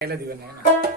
খাইলে দিবেন না